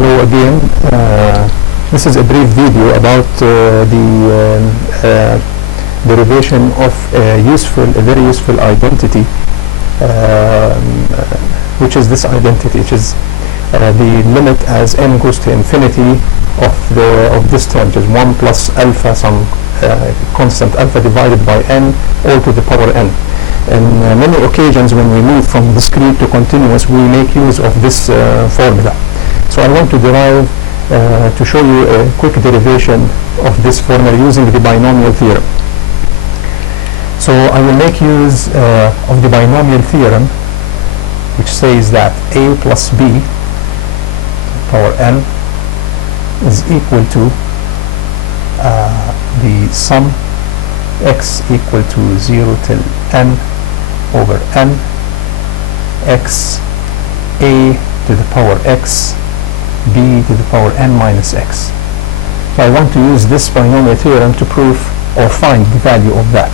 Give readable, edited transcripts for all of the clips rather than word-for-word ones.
Hello again. This is a brief video about the derivation of a very useful identity, which is this identity, which is the limit as n goes to infinity of this term, which is 1 plus alpha, some constant alpha divided by n, all to the power n. In many occasions when we move from discrete to continuous, we make use of this formula. So I want to derive, to show you a quick derivation of this formula using the binomial theorem. So I will make use of the binomial theorem, which says that a plus b power n is equal to the sum x equal to 0 till n over n x a to the power x b to the power n minus x. So I want to use this binomial theorem to prove or find the value of that.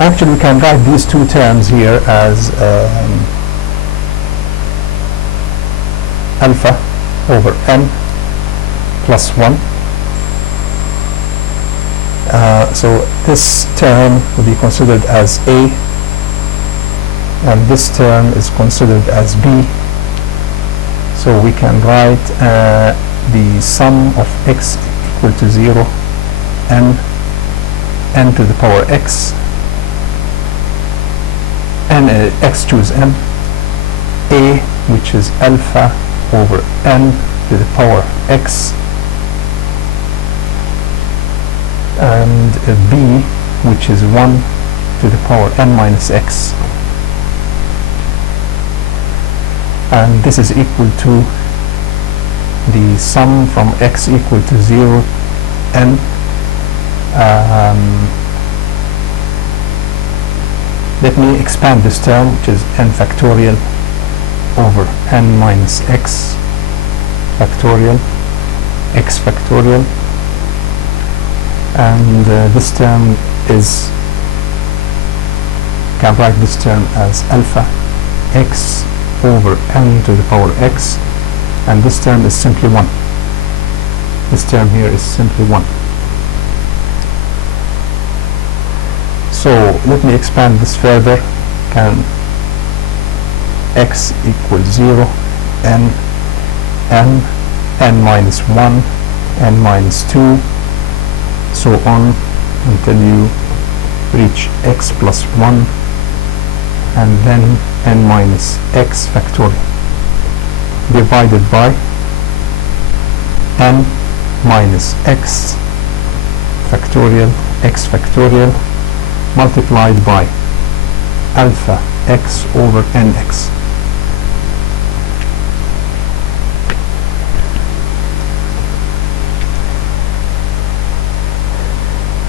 Actually, we can write these two terms here as alpha over n plus 1. So this term will be considered as a, and this term is considered as b. So we can write the sum of x equal to 0, n to the power x, and x choose n, a, which is alpha over n to the power x, and b, which is 1 to the power n minus x. And this is equal to the sum from x equal to 0, n, let me expand this term, which is n factorial over n minus x factorial, x factorial, and this term is, can write this term as alpha x over n to the power x, and this term is simply 1. This term here is simply 1. So let me expand this further. Can x equal 0, n minus 1, n minus 2, so on until you reach x plus 1, and then n minus x factorial divided by n minus x factorial, x factorial, multiplied by alpha x over nx.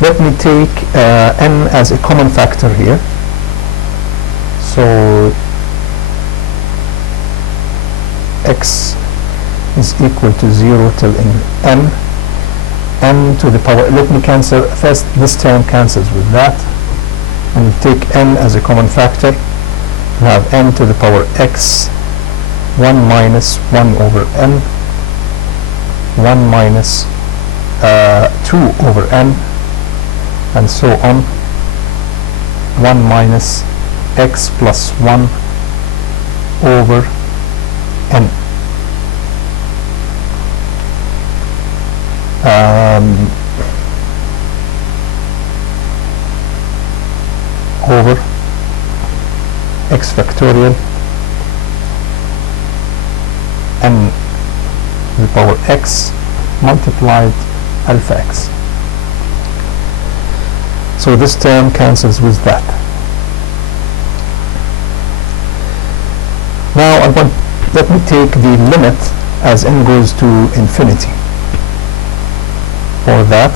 Let me take n as a common factor here. So x is equal to 0 till n to the power, let me cancel first, this term cancels with that, and take n as a common factor. We have n to the power x, 1 minus 1 over n, 1 minus 2 over n, and so on, 1 minus x plus 1 over n. Over x factorial n to the power x multiplied alpha x. So this term cancels with that. Now let me take the limit as n goes to infinity for that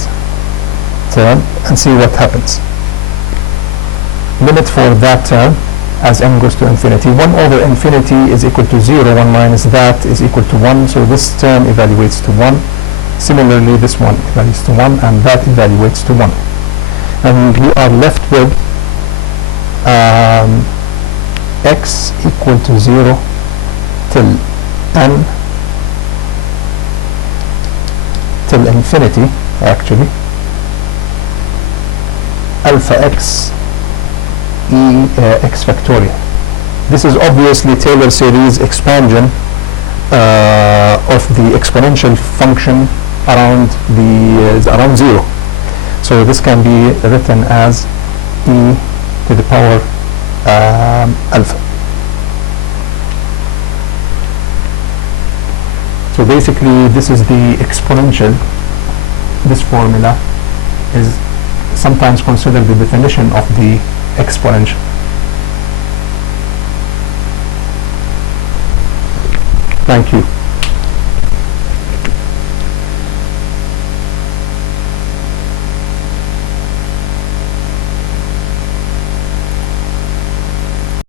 term and see what happens. Limit for that term as n goes to infinity. 1 over infinity is equal to 0, 1 minus that is equal to 1, so this term evaluates to 1. Similarly, this one evaluates to 1, and that evaluates to 1. And we are left with x equal to 0 till n till infinity, actually, alpha x x factorial. This is obviously Taylor series expansion of the exponential function around around 0. So this can be written as e to the power alpha. So basically this is the exponential. This formula is sometimes considered the definition of the exponential. Thank you.